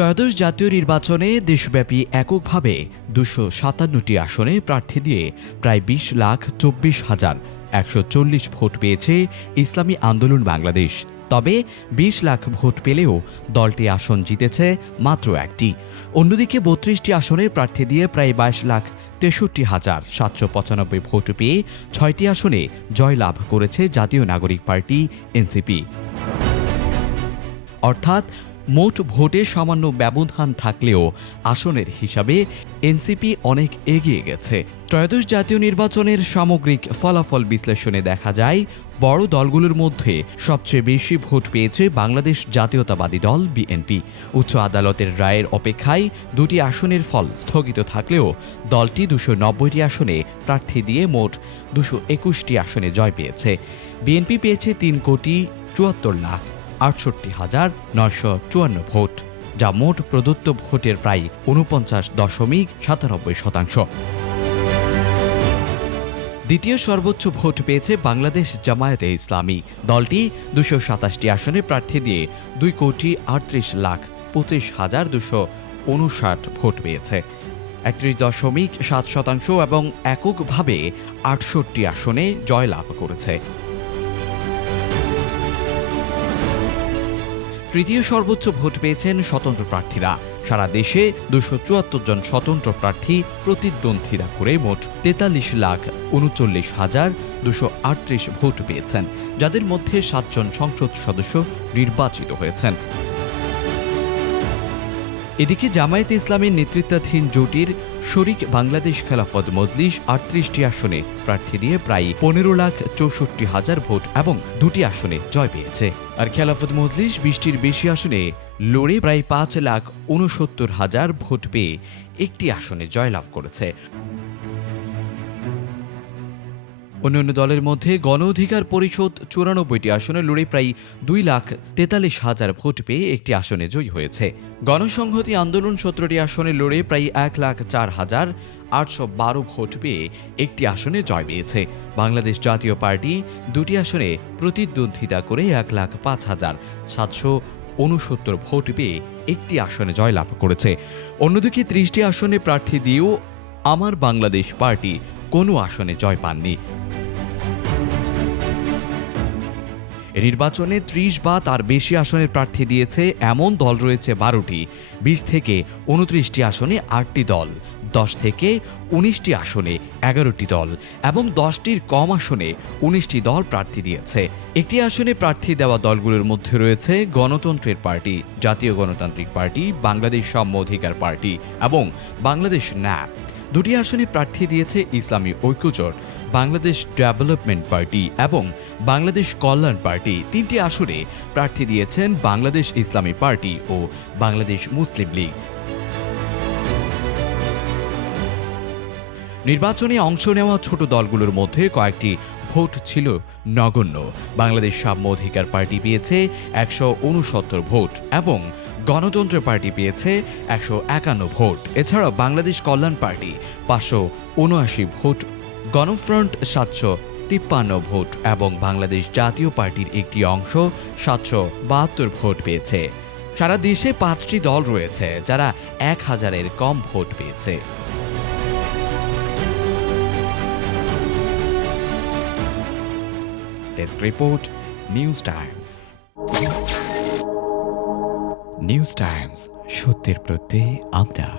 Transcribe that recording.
ত্রয়োদশ জাতীয় নির্বাচনে দেশব্যাপী এককভাবে ২৫৭টি আসনে প্রার্থী দিয়ে প্রায় ২০,২৪,১৪০ ভোট পেয়েছে ইসলামী আন্দোলন বাংলাদেশ। তবে ২০ লাখ ভোট পেলেও দলটি আসন জিতেছে মাত্র একটি। অন্যদিকে ৩২টি আসনে প্রার্থী দিয়ে প্রায় ২২,৬৩,৭৯৫ ভোট পেয়ে ৬টি আসনে জয়লাভ করেছে জাতীয় নাগরিক পার্টি এনসিপি। অর্থাৎ মোট ভোটে সামান্য ব্যবধান থাকলেও আসনের হিসাবে এনসিপি অনেক এগিয়ে গেছে। ত্রয়োদশ জাতীয় নির্বাচনের সামগ্রিক ফলাফল বিশ্লেষণে দেখা যায়, বড় দলগুলোর মধ্যে সবচেয়ে বেশি ভোট পেয়েছে বাংলাদেশ জাতীয়তাবাদী দল বিএনপি। উচ্চ আদালতের রায়ের অপেক্ষায় দুটি আসনের ফল স্থগিত থাকলেও দলটি ২৯০টি আসনে প্রার্থী দিয়ে মোট ২২১টি আসনে জয় পেয়েছে। বিএনপি পেয়েছে ৩,৭৪,৬৮,৯৫৪ ভোট, যা মোট প্রদত্ত ভোটের প্রায় ৪৯.৯৭%। দ্বিতীয় সর্বোচ্চ ভোট পেয়েছে বাংলাদেশ জামায়াতে ইসলামী। দলটি ২২৭টি আসনে প্রার্থী দিয়ে ২,৩৮,২৫,২৫৯ ভোট পেয়েছে, ৩১.৭% এবং এককভাবে ৬৮টি আসনে জয়লাভ করেছে। তৃতীয় সর্বোচ্চ ভোট পেয়েছেন স্বতন্ত্র প্রার্থীরা। সারা দেশে ২৭৪ জন স্বতন্ত্র প্রার্থী প্রতিদ্বন্দ্বিতা করে মোট ৪৩,৩৯,২৩৮ ভোট পেয়েছেন, যাদের মধ্যে ৭ জন সংসদ সদস্য নির্বাচিত হয়েছেন। এদিকে জামায়াতে ইসলামীর নেতৃত্বাধীন জোটের শরিক বাংলাদেশ খেলাফত মজলিস ৩৮টি আসনে প্রার্থী দিয়ে প্রায় ১৫,৬৪,০০০ ভোট এবং ২টি আসনে জয় পেয়েছে। আর খেলাফত মজলিস ২০টির বেশি আসনে লড়ে প্রায় ৫,৬৯,০০০ ভোট পেয়ে একটি আসনে জয়লাভ করেছে। অন্যান্য দলের মধ্যে গণ অধিকার পরিষদ ৯৪টি আসনে লড়ে প্রায় ২,৪৩,০০০ ভোট পেয়ে একটি আসনে জয়ী হয়েছে। গণসংহতি আন্দোলন ১৭টি আসনে লড়ে প্রায় ১,০৪,৮১২ ভোট পেয়ে একটি আসনে জয় পেয়েছে। বাংলাদেশ জাতীয় পার্টি ২টি আসনে প্রতিদ্বন্দ্বিতা করে ১,০৫,৭৬৯ ভোট পেয়ে একটি আসনে জয়লাভ করেছে। অন্যদিকে ৩০টি আসনে প্রার্থী দিয়েও আমার বাংলাদেশ পার্টি কোনো আসনে জয় পাননি। নির্বাচনে ৩০ বা তার বেশি আসনের প্রার্থী দিয়েছে এমন দল রয়েছে ১২টি, ২০ থেকে ২৯টি আসনে ৮টি দল, ১০ থেকে ১৯টি আসনে ১১টি দল এবং 10টির কম আসনে ১৯টি দল প্রার্থী দিয়েছে। একটি আসনে প্রার্থী দেওয়া দলগুলোর মধ্যে রয়েছে গণতন্ত্রের পার্টি, জাতীয় গণতান্ত্রিক পার্টি, বাংলাদেশ সাম্য অধিকার পার্টি এবং বাংলাদেশ ন্যাপ। ২টি আসনে প্রার্থী দিয়েছে ইসলামী ঐক্যজোট, বাংলাদেশ ডেভেলপমেন্ট পার্টি এবং বাংলাদেশ কল্যাণ পার্টি। ৩টি আসনে প্রার্থী দিয়েছেন বাংলাদেশ ইসলামী পার্টি ও বাংলাদেশ মুসলিম লীগ। নির্বাচনে অংশ নেওয়া ছোট দলগুলোর মধ্যে কয়েকটি ভোট ছিল নগণ্য। বাংলাদেশ সাম্য অধিকার পার্টি পেয়েছে ১৬৯ ভোট এবং গণতন্ত্র পার্টি পেয়েছে ১৫১ ভোট। এছাড়াও বাংলাদেশ কল্যাণ পার্টি ৫৭৯ ভোট, গণফ্রন্ট ৭৫৩ ভোট এবং বাংলাদেশ জাতীয় পার্টির একটি অংশ ৭৭২ ভোট পেয়েছে। সারা দেশে 5টি দল রয়েছে যারা ১,০০০-এর কম ভোট পেয়েছে। Desk report, news Times. News Times, সত্যের প্রত্যয়ে আমরা।